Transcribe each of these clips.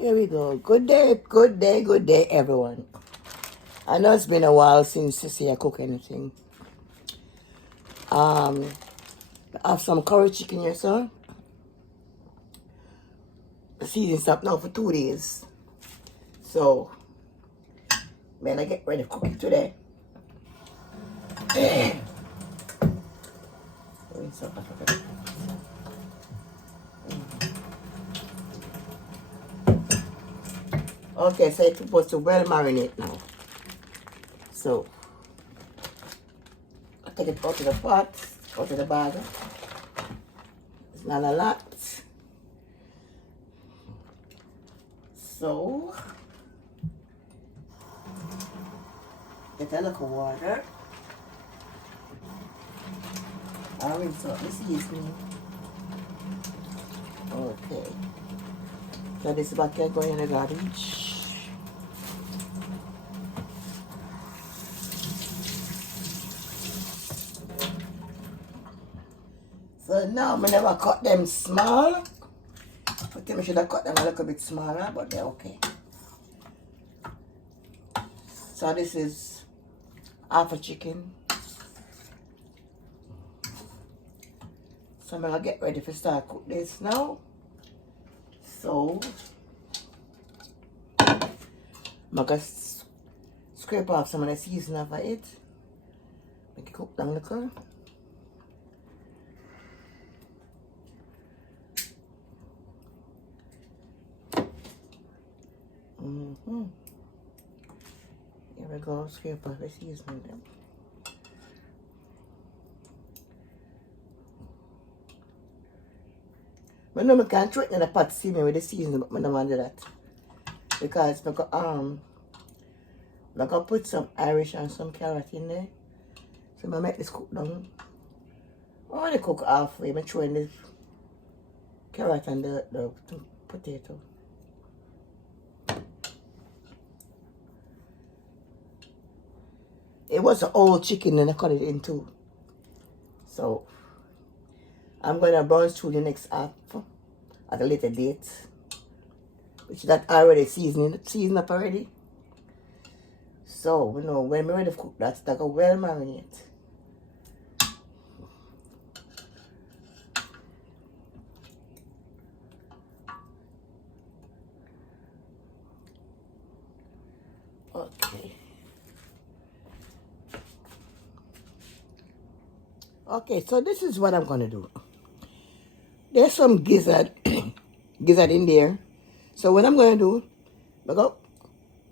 Here we go. Good day, good day, good day, everyone. I know it's been a while since Sissy I cook anything. I have some curry chicken here, sir. The season's up now for 2 days. So, man, I get ready to cook it today. Okay, so it's supposed to well marinate now. So, I take it out of the pot, out of the bag. It's not a lot. So, get a little water. I'll rinse out the seasoning. Okay. So this bucket going in the garbage. So now I never cut them small. I think I should have cut them a little bit smaller, but they're okay. So this is half a chicken. So I'm gonna get ready to start cook this now. So I'm gonna scrape off some of the seasoning of it. Make it cook down a little. Here we go, scrape off the seasoning then. I know I can't throw it in the pot seasoning with the seasoning, but I don't want to do that. Because I'm gonna put some Irish and some carrot in there. So I'm gonna make this cook down. I want to cook halfway. I'm throwing the carrot and the potato. It was an old chicken and I cut it in two. So I'm gonna brown through the next half at a later date. Which that already seasoned up already. So you know when we're ready to cook that, it's well marinate. Okay. Okay, so this is what I'm gonna do. There's some gizzard in there. So what I'm gonna do, I'm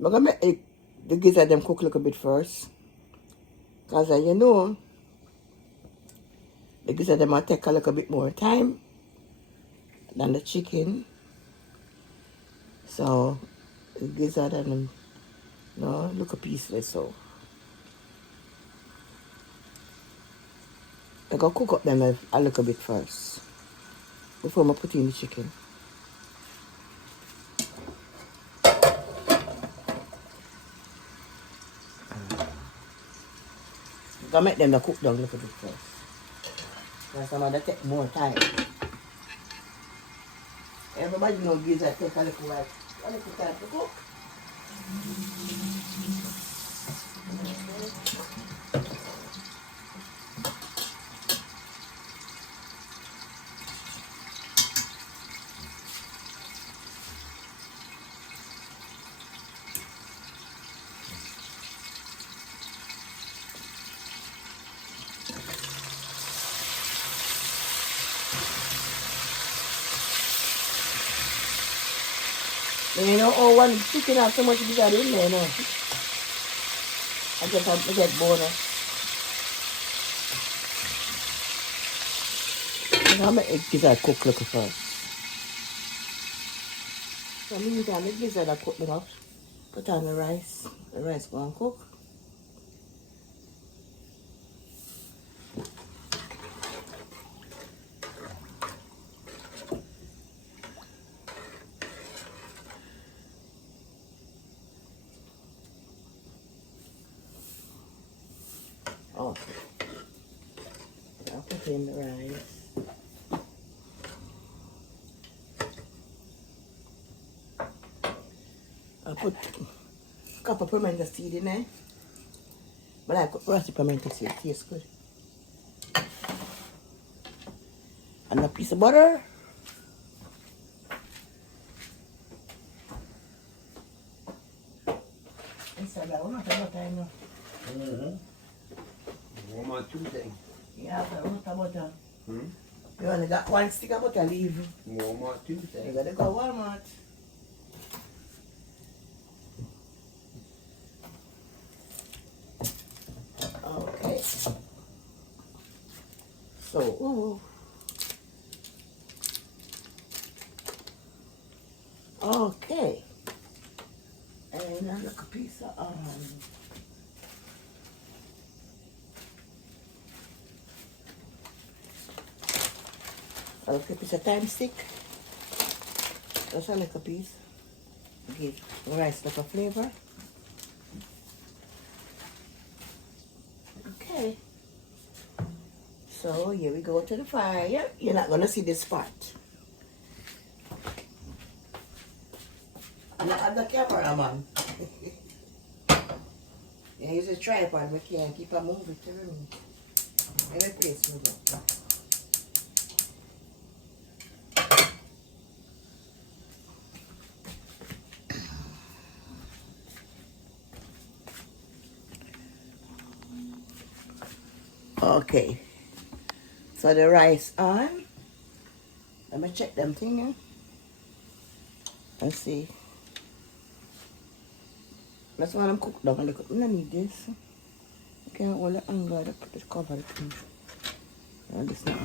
gonna make the gizzard them cook a little bit first. Cause you know the gizzard them might take a little bit more time than the chicken. So the gizzard and them, look a piece like so. I'm gonna cook up them a little bit first before I put in the chicken. I'm gonna make them cook down a little bit first. Because some of them take more time. Everybody knows gizzard take a little while, a little time to cook. You know, one chicken has so much gizzard in there, no? I just have to get bonus. I'm going to gizzard cook a little first. So meantime, the gizzard I cook them up. Put on the rice. The rice go and cook. Okay. I'll put in the rice. I put a cup of pimento seed in there. But I put rusty pimento seed. It tastes good. And a piece of butter. Inside that one, not a butter, you know. One more two things. Yeah, a lot of butter. Hmm? You only got one stick of butter leave. One more two You things. gotta go Walmart. Okay. So, ooh. Okay. And a little piece of a little piece of thyme stick. Just a little piece. Give the rice like a flavor. Okay. So here we go to the fire. You're not gonna see this part. I have the camera, man. Yeah, use a tripod. We can't keep on moving to the room. Every place we go. Okay. So the rice on. Let me check them thing here. Let's see. That's why I'm cooked down. I don't need this. I can't hold the angle. I put the cover it in. No, this not.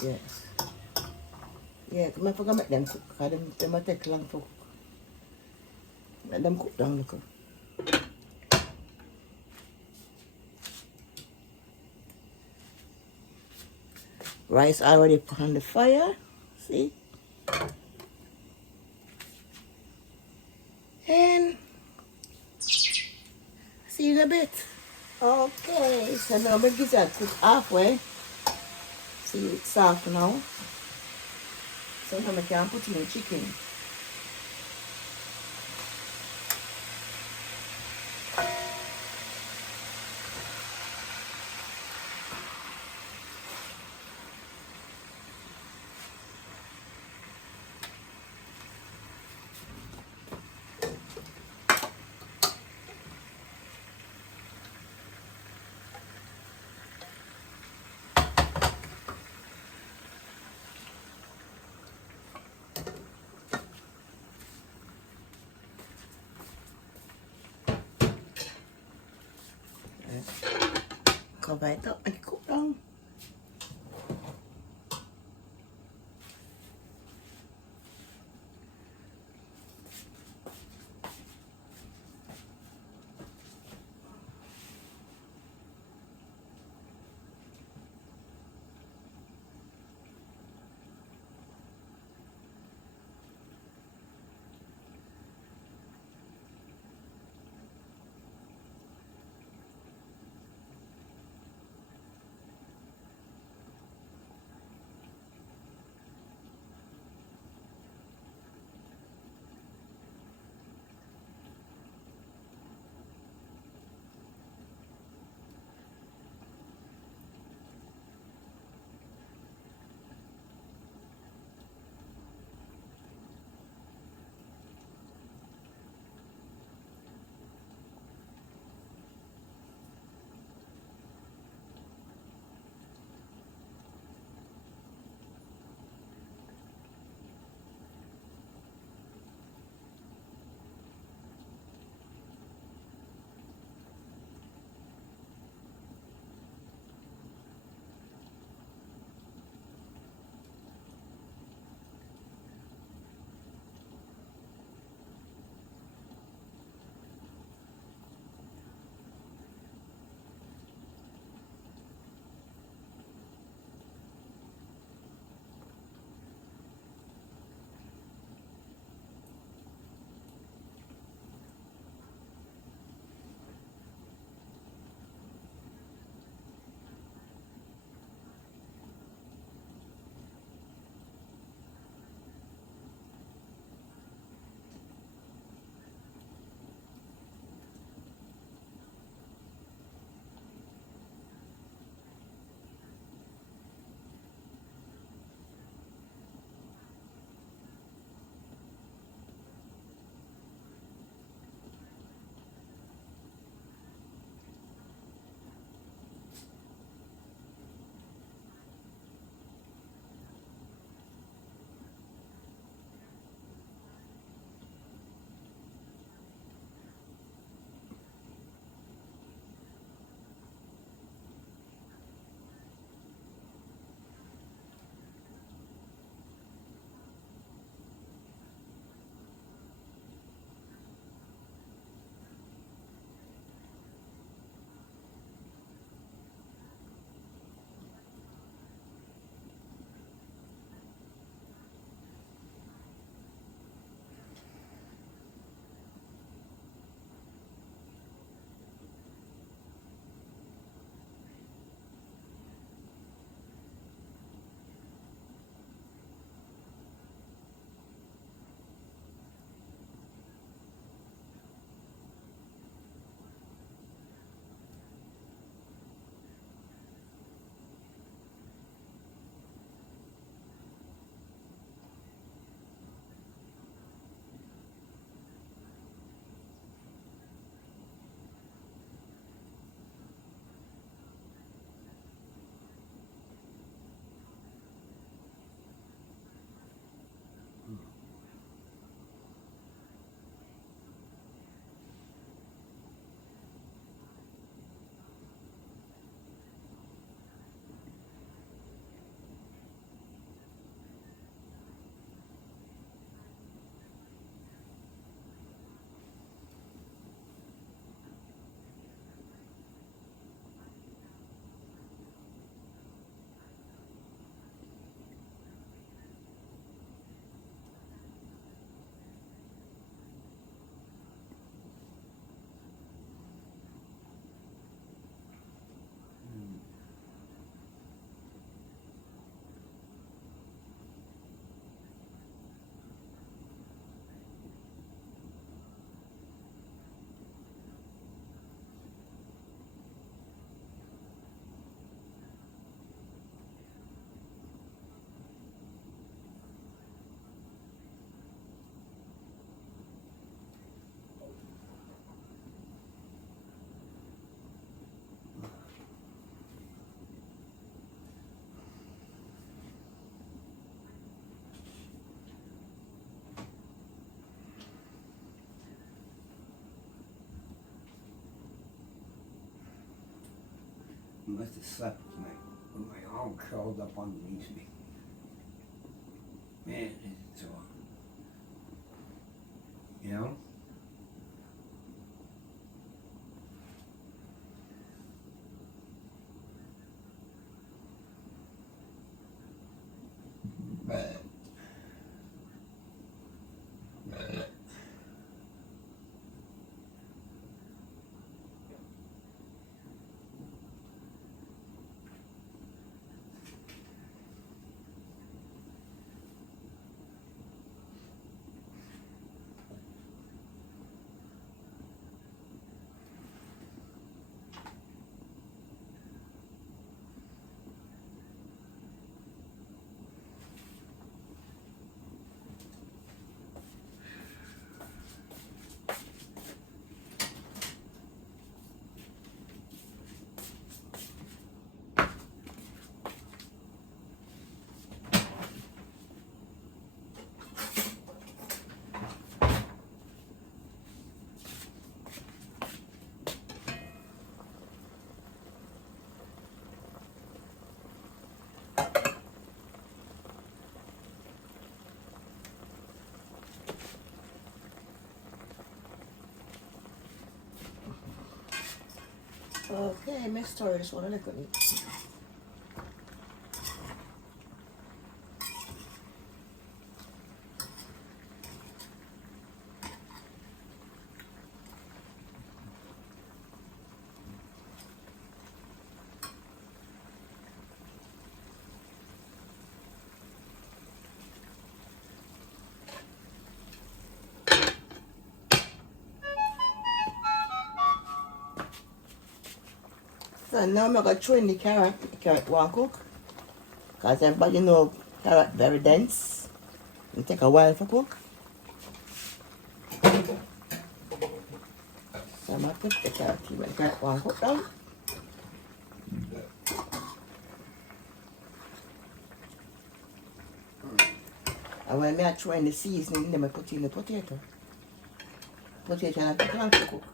Yes. Yeah, because I forgot to make them cook. Because them might take long to cook. Let them cook down, look. Rice already put on the fire. See? And see you in a bit. Okay, so now my gizzard cook halfway. See, it's soft now. So now I can put in the chicken. Cover it up and cook down. must have slept with my arm curled up underneath me. Man, it's sore. You know? Okay, my story is one of the So now I'm gonna throw in the carrot. The carrot won't cook. Because everybody know carrot very dense. It take a while to cook. So I'm gonna put the carrot in when the carrot won't cook down. And when I throw in the seasoning, then I put in the potato. Potato and I put on to cook.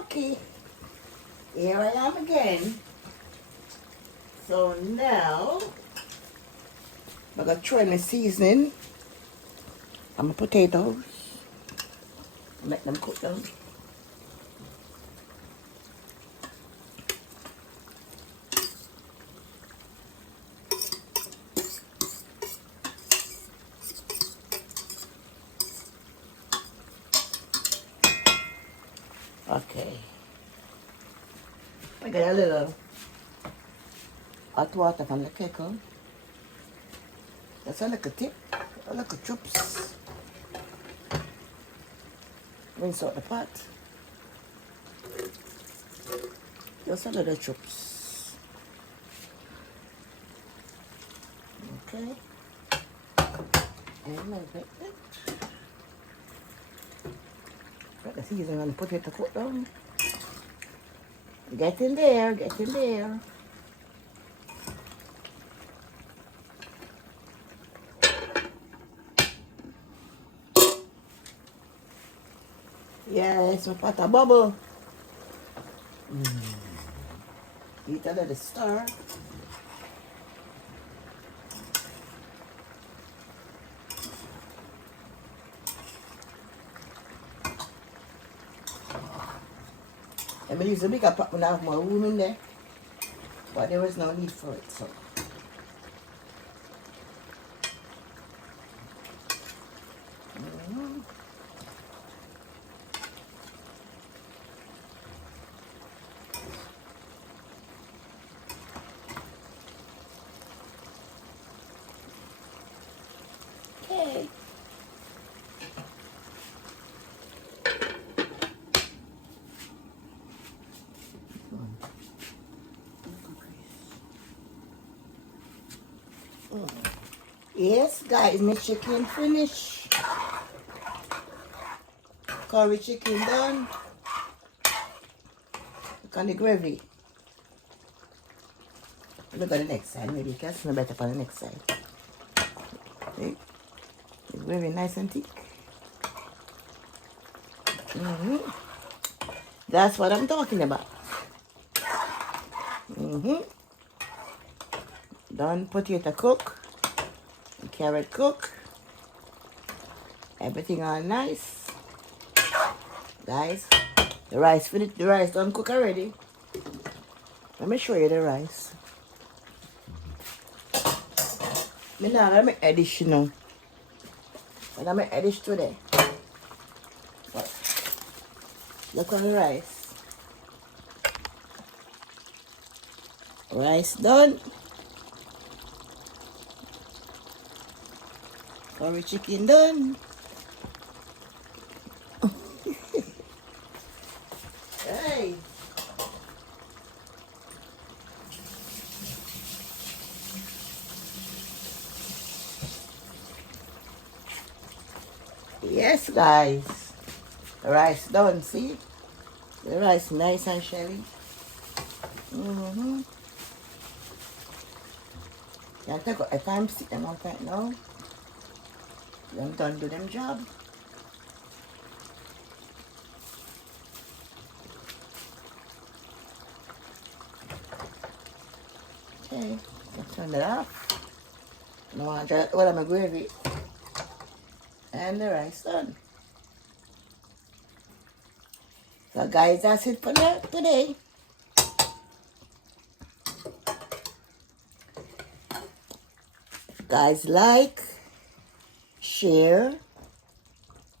Okay. Here I am again. So now I'm gonna throw in the seasoning and my potatoes. Make them cook down. Okay. I got a little hot water from the kettle. That's a little tip, a little chops. Rinse out the pot. Just a little chops. Okay. And like that. Put the seasoning on the potato cook down. Get in there, get in there. Yes, my pot a bubble. Eat a little stir. I'm use a bigger pot when I have more room in there. But there was no need for it, so. Okay. Yes, guys, my chicken finished. Curry chicken done. Look on the gravy. Look at the next side. Maybe you can smell better for the next side. See? It's very nice and thick. That's what I'm talking about. Done potato cook. Carrot cook. Everything all nice. Guys, the rice finished. The rice done cook already. Let me show you the rice. Me now let me add this, you know. But I'm gonna add this today. But look on the rice. Rice done. Curry chicken done. Hey. Yes, guys. The rice done, see? The rice nice and shelly. Can't take a time sit them out right now. Them done do them job. Okay, let's turn it off. Now I just all of my gravy. And the rice done. So guys, that's it for today. Guys, like, share,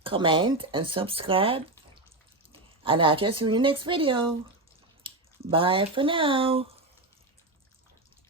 comment, and subscribe. And I'll just see you in the next video. Bye for now.